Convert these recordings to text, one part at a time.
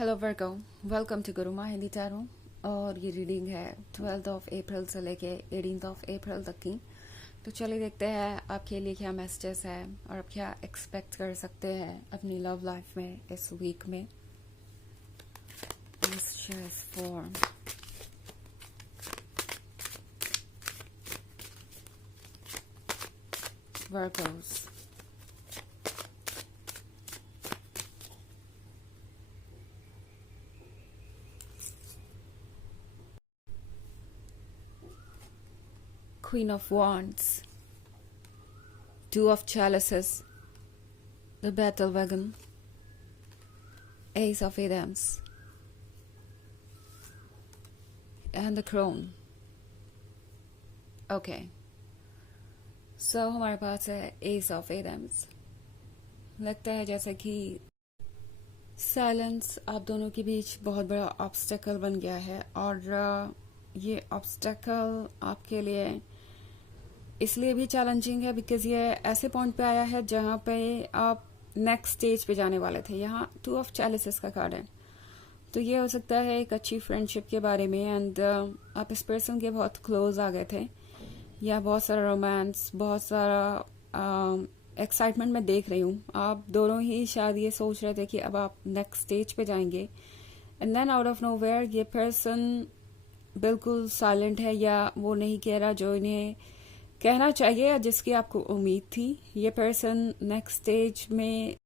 Hello Virgo, welcome to Guruma Hindi tarot. और ये reading है 12 अप्रैल से लेके 18 अप्रैल तक की। तो चलिए देखते हैं आपके लिए क्या मैसेजेस है और आप क्या एक्सपेक्ट कर सकते हैं अपनी लव लाइफ में इस वीक में। Messages for Virgo's. Queen of Wands, Two of Chalices, the Battle Wagon, Ace of Adams, and the Crown. Okay. So हमारे पास है Ace of Adams। लगता है जैसे कि साइलेंस आप दोनों के बीच बहुत बड़ा ऑब्स्टेकल बन गया है और ये ऑब्स्टेकल आपके लिए इसलिए भी चैलेंजिंग है बिकॉज ये ऐसे पॉइंट पे आया है जहाँ पे आप नेक्स्ट स्टेज पे जाने वाले थे। यहाँ 2 ऑफ चैलिसेस का कार्ड है, तो ये हो सकता है एक अच्छी फ्रेंडशिप के बारे में एंड आप इस पर्सन के बहुत क्लोज आ गए थे या बहुत सारा रोमांस, बहुत सारा एक्साइटमेंट मैं देख रही हूँ। आप दोनों ही शायद ये सोच रहे थे कि अब आप नेक्स्ट स्टेज पे जाएंगे and then out of nowhere ये पर्सन बिल्कुल साइलेंट है या वो नहीं कह रहा जो इन्हें कहना चाहिए या जिसकी आपको उम्मीद थी। ये पर्सन नेक्स्ट स्टेज में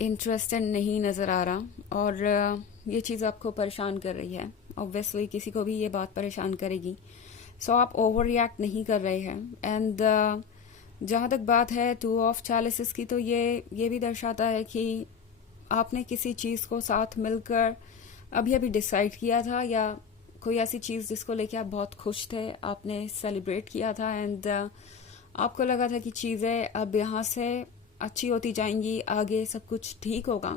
इंटरेस्टेड नहीं नज़र आ रहा और ये चीज़ आपको परेशान कर रही है। ऑब्वियसली किसी को भी ये बात परेशान करेगी। सो आप ओवर रिएक्ट नहीं कर रहे हैं एंड जहाँ तक बात है 2 ऑफ चैलिसेस की, तो ये भी दर्शाता है कि आपने किसी चीज़ को साथ मिलकर अभी अभी डिसाइड किया था या कोई ऐसी चीज़ जिसको लेके आप बहुत खुश थे, आपने सेलिब्रेट किया था एंड आपको लगा था कि चीज़ें अब यहाँ से अच्छी होती जाएंगी, आगे सब कुछ ठीक होगा।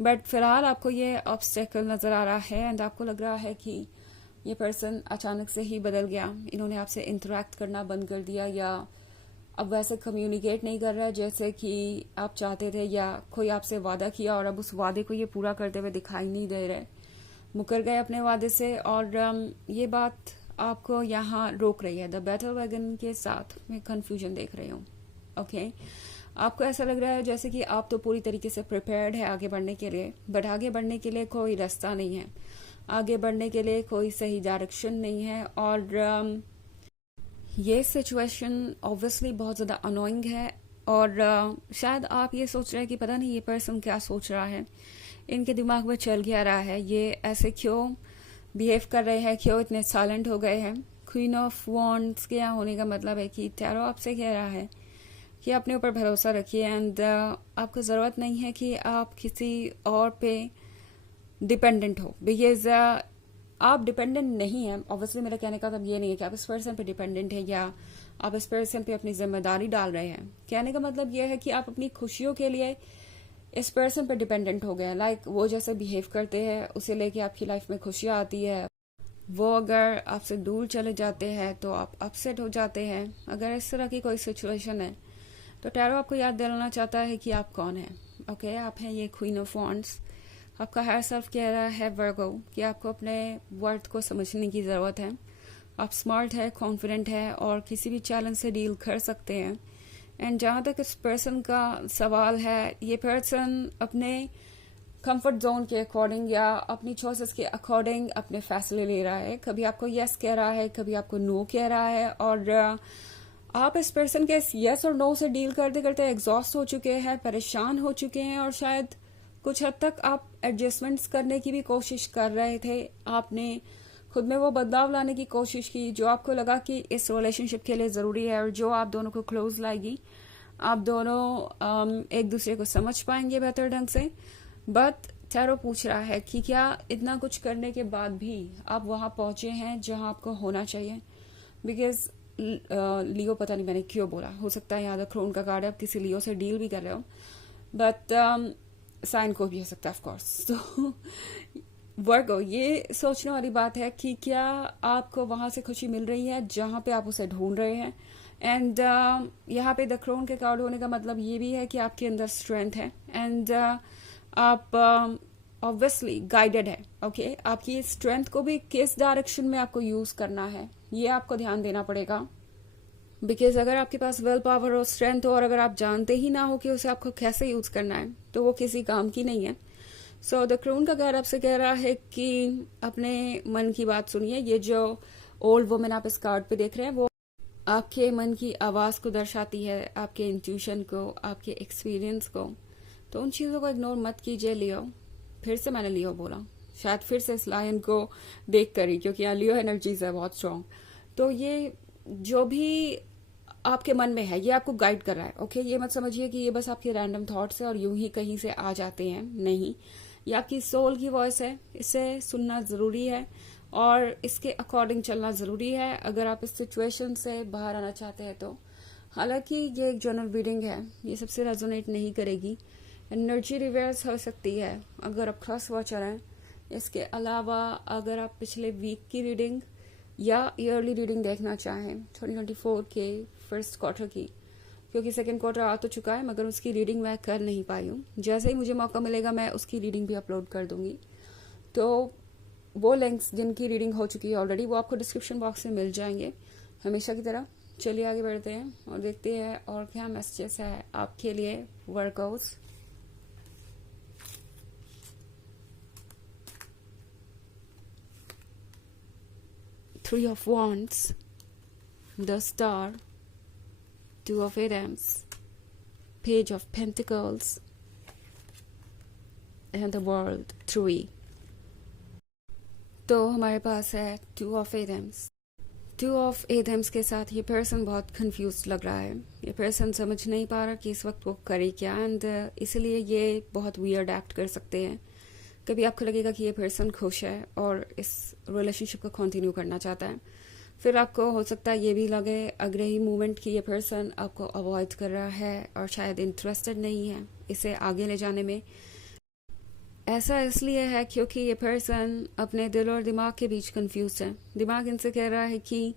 बट फिलहाल आपको ये ऑब्स्टेकल नज़र आ रहा है एंड आपको लग रहा है कि ये पर्सन अचानक से ही बदल गया, इन्होंने आपसे इंटरेक्ट करना बंद कर दिया या अब वैसे कम्युनिकेट नहीं कर रहा है जैसे कि आप चाहते थे, या कोई आपसे वादा किया और अब उस वादे को ये पूरा करते हुए दिखाई नहीं दे रहे, मुकर गए अपने वादे से। और ये बात आपको यहाँ रोक रही है। द बैटल वैगन के साथ मैं कंफ्यूजन देख रही हूँ। ओके, आपको ऐसा लग रहा है जैसे कि आप तो पूरी तरीके से प्रिपेयर्ड है आगे बढ़ने के लिए, बट आगे बढ़ने के लिए कोई रास्ता नहीं है, आगे बढ़ने के लिए कोई सही डायरेक्शन नहीं है और ये सिचुएशन ऑब्वियसली बहुत ज़्यादा अनोइंग है और शायद आप ये सोच रहे हैं कि पता नहीं ये पर्सन क्या सोच रहा है, इनके दिमाग में चल क्या रहा है, ये ऐसे क्यों बिहेव कर रहे हैं, क्यों इतने साइलेंट हो गए हैं। क्वीन ऑफ वॉन्ड्स के यहाँ होने का मतलब है कि टैरो आपसे कह रहा है कि अपने ऊपर भरोसा रखिए एंड आपको ज़रूरत नहीं है कि आप किसी और पे डिपेंडेंट हो, बिकॉज आप डिपेंडेंट नहीं हैं। ऑब्वियसली मेरा कहने का मतलब ये नहीं है कि आप इस पर्सन पे डिपेंडेंट है या आप इस पर्सन पे अपनी जिम्मेदारी डाल रहे हैं। कहने का मतलब ये है कि आप अपनी खुशियों के लिए इस पर्सन पे डिपेंडेंट हो गए। लाइक वो जैसे बिहेव करते हैं उसे लेके आपकी लाइफ में खुशियाँ आती है, वो अगर आपसे दूर चले जाते हैं तो आप अपसेट हो जाते हैं। अगर इस तरह की कोई सिचुएशन है तो टैरो आपको याद दिलाना चाहता है कि आप कौन हैं। ओके, आप हैं ये क्वीन ऑफ वॉन्ड्स। आपका हायर सेल्फ कह रहा है वर्गो कि आपको अपने वर्थ को समझने की ज़रूरत है। आप स्मार्ट है, कॉन्फिडेंट है और किसी भी चैलेंज से डील कर सकते हैं। एंड जहाँ तक इस पर्सन का सवाल है, ये पर्सन अपने कंफर्ट जोन के अकॉर्डिंग या अपनी चॉइसेस के अकॉर्डिंग अपने फैसले ले रहा है। कभी आपको यस कह रहा है, कभी आपको नो कह रहा है और आप इस पर्सन के यस और नो से डील करते करते एग्जॉस्ट हो चुके हैं, परेशान हो चुके हैं और शायद कुछ हद तक आप एडजस्टमेंट्स करने की भी कोशिश कर रहे थे। आपने खुद में वो बदलाव लाने की कोशिश की जो आपको लगा कि इस रिलेशनशिप के लिए ज़रूरी है और जो आप दोनों को क्लोज लाएगी। आप दोनों एक दूसरे को समझ पाएंगे बेहतर ढंग से। बट टैरो पूछ रहा है कि क्या इतना कुछ करने के बाद भी आप वहाँ पहुँचे हैं जहाँ आपको होना चाहिए। बिकॉज लियो, पता नहीं मैंने क्यों बोला, हो सकता है यहाँ द क्रोन का कार्ड है, आप किसी लियो से डील भी कर रहे हो, बट साइन को भी हो सकता है ऑफकोर्स। तो वर्गो, ये सोचने वाली बात है कि क्या आपको वहाँ से खुशी मिल रही है जहाँ पे आप उसे ढूंढ रहे हैं। एंड यहाँ पे द क्रोन के कार्ड होने का मतलब ये भी है कि आपके अंदर स्ट्रेंथ है एंड आप ऑब्वियसली गाइडेड है। ओके, आपकी स्ट्रेंथ को भी किस डायरेक्शन में आपको यूज करना है ये आपको ध्यान देना पड़ेगा। बिकॉज अगर आपके पास विल पावर और स्ट्रेंथ हो और अगर आप जानते ही ना हो कि उसे आपको कैसे यूज करना है तो वो किसी काम की नहीं है। सो द क्रोन का कार्ड आपसे कह रहा है कि अपने मन की बात सुनिए। ये जो ओल्ड वुमेन आप इस कार्ड पे देख रहे हैं वो आपके मन की आवाज को दर्शाती है, आपके इंट्यूशन को, आपके एक्सपीरियंस को। तो उन चीजों को इग्नोर मत कीजिए लियो। फिर से मैंने लियो बोला, शायद फिर से इस लायन को देख कर ही, क्योंकि यहाँ लियो एनर्जीज है बहुत स्ट्रॉन्ग। तो ये जो भी आपके मन में है ये आपको गाइड कर रहा है। ओके, ये मत समझिए कि ये बस आपके रैंडम थॉट्स है और यूं ही कहीं से आ जाते हैं, नहीं। ये आपकी सोल की वॉइस है, इसे सुनना जरूरी है और इसके अकॉर्डिंग चलना जरूरी है अगर आप इस सिचुएशन से बाहर आना चाहते हैं तो। हालांकि ये एक जनरल रीडिंग है, ये सबसे रेजोनेट नहीं करेगी, एनर्जी रिवर्स हो सकती है अगर आप क्रॉस वॉचर हैं। इसके अलावा अगर आप पिछले वीक की रीडिंग या ईयरली रीडिंग देखना चाहें 2024 के फर्स्ट क्वार्टर की, क्योंकि सेकेंड क्वार्टर आ तो चुका है मगर उसकी रीडिंग मैं कर नहीं पाई हूँ। जैसे ही मुझे मौका मिलेगा मैं उसकी रीडिंग भी अपलोड कर दूंगी। तो वो लिंक्स जिनकी रीडिंग हो चुकी है ऑलरेडी वो आपको डिस्क्रिप्शन बॉक्स में मिल जाएंगे हमेशा की तरह। चलिए आगे बढ़ते हैं और देखते हैं और क्या मैसेजेस है आपके लिए workouts. Three of Wands, the Star, Two of Wands, Page of Pentacles, and the World 3. तो हमारे पास है Two of Wands। Two of Wands के साथ ये पर्सन बहुत कंफ्यूज लग रहा है। ये पर्सन समझ नहीं पा रहा कि इस वक्त वो करे क्या, एंड इसलिए ये बहुत वियर्ड एक्ट कर सकते हैं। कभी आपको लगेगा कि ये पर्सन खुश है और इस रिलेशनशिप को कंटिन्यू करना चाहता है, फिर आपको हो सकता है ये भी लगे अग्रही मूवमेंट की ये पर्सन आपको अवॉइड कर रहा है और शायद इंटरेस्टेड नहीं है इसे आगे ले जाने में। ऐसा इसलिए है क्योंकि ये पर्सन अपने दिल और दिमाग के बीच कंफ्यूज है। दिमाग इनसे कह रहा है कि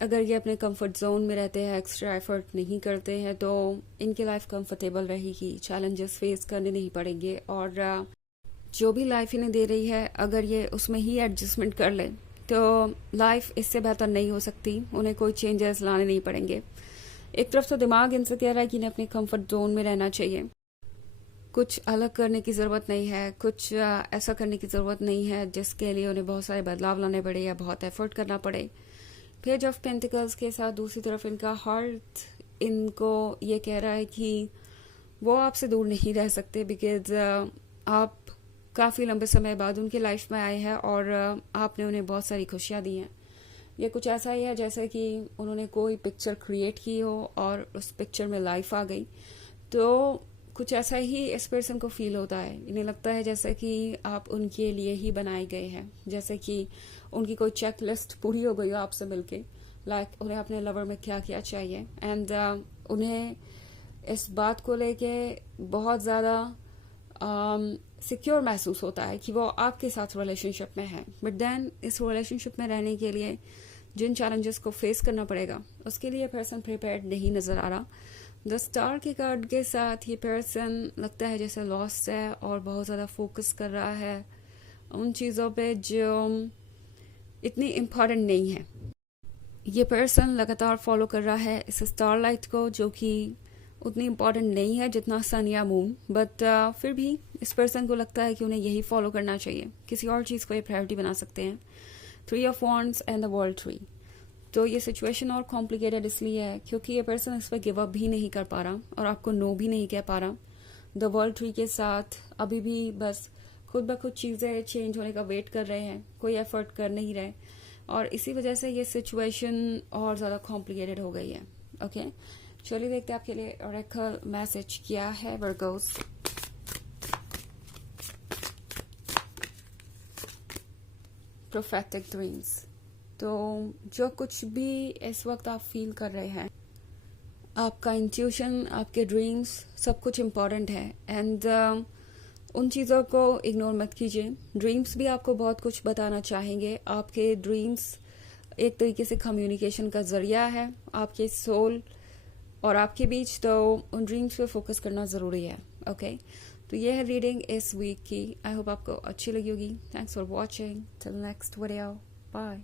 अगर ये अपने कंफर्ट जोन में रहते हैं, एक्स्ट्रा एफर्ट नहीं करते हैं तो इनकी लाइफ कंफर्टेबल रहेगी, चैलेंजेस फेस करने नहीं पड़ेंगे और जो भी लाइफ इन्हें दे रही है अगर ये उसमें ही एडजस्टमेंट कर ले तो लाइफ इससे बेहतर नहीं हो सकती, उन्हें कोई चेंजेस लाने नहीं पड़ेंगे। एक तरफ तो दिमाग इनसे कह रहा है कि इन्हें अपने कंफर्ट जोन में रहना चाहिए, कुछ अलग करने की ज़रूरत नहीं है, कुछ ऐसा करने की ज़रूरत नहीं है जिसके लिए उन्हें बहुत सारे बदलाव लाने पड़े या बहुत एफर्ट करना पड़े। पेज ऑफ पेंटिकल्स के साथ दूसरी तरफ इनका हार्ट इनको ये कह रहा है कि वो आपसे दूर नहीं रह सकते, बिकॉज आप काफ़ी लंबे समय बाद उनकी लाइफ में आए हैं और आपने उन्हें बहुत सारी खुशियाँ दी हैं। ये कुछ ऐसा ही है जैसे कि उन्होंने कोई पिक्चर क्रिएट की हो और उस पिक्चर में लाइफ आ गई, तो कुछ ऐसा ही इस पर्सन को फील होता है। इन्हें लगता है जैसे कि आप उनके लिए ही बनाए गए हैं, जैसे कि उनकी कोई चेक लिस्ट पूरी हो गई हो आपसे मिलके, लाइक उन्हें अपने लवर में क्या क्या चाहिए, एंड उन्हें इस बात को लेके बहुत ज़्यादा सिक्योर महसूस होता है कि वो आपके साथ रिलेशनशिप में है। बट देन इस रिलेशनशिप में रहने के लिए जिन चैलेंजेस को फेस करना पड़ेगा उसके लिए पर्सन प्रिपेयर्ड नहीं नजर आ रहा। द स्टार के कार्ड के साथ ये पर्सन लगता है जैसे लॉस्ट है और बहुत ज़्यादा फोकस कर रहा है उन चीज़ों पे जो इतनी इम्पॉर्टेंट नहीं है। ये पर्सन लगातार फॉलो कर रहा है इस स्टार लाइट को जो कि उतनी इम्पॉर्टेंट नहीं है जितना सन या मून, बट फिर भी इस पर्सन को लगता है कि उन्हें यही फॉलो करना चाहिए, किसी और चीज़ को ये प्रायोरिटी बना सकते हैं। 3 of Wands and the world 3। तो ये सिचुएशन और कॉम्प्लिकेटेड इसलिए है क्योंकि ये पर्सन इस पर गिव अप भी नहीं कर पा रहा और आपको नो भी नहीं कह पा रहा। द वर्ल्ड 3 के साथ अभी भी बस खुद ब खुद चीज़ें चेंज होने का वेट कर रहे हैं, कोई एफर्ट कर नहीं रहे और इसी वजह से ये सिचुएशन और ज़्यादा कॉम्प्लिकेटेड हो गई है। ओके, चलिए देखते हैं आपके लिए ऑरेकल मैसेज क्या है वर्गोस। Prophetic dreams. तो जो कुछ भी इस वक्त आप फील कर रहे हैं, आपका इंट्यूशन, आपके ड्रीम्स, सब कुछ इम्पोर्टेंट है एंड उन चीज़ों को इग्नोर मत कीजिए। ड्रीम्स भी आपको बहुत कुछ बताना चाहेंगे। आपके ड्रीम्स एक तरीके से कम्युनिकेशन का जरिया है आपके सोल और आपके बीच, तो उन ड्रीम्स पे फोकस करना ज़रूरी है। ओके, तो ये है रीडिंग इस वीक की। आई होप आपको अच्छी लगी होगी। Thanks for watching. Till next video, bye.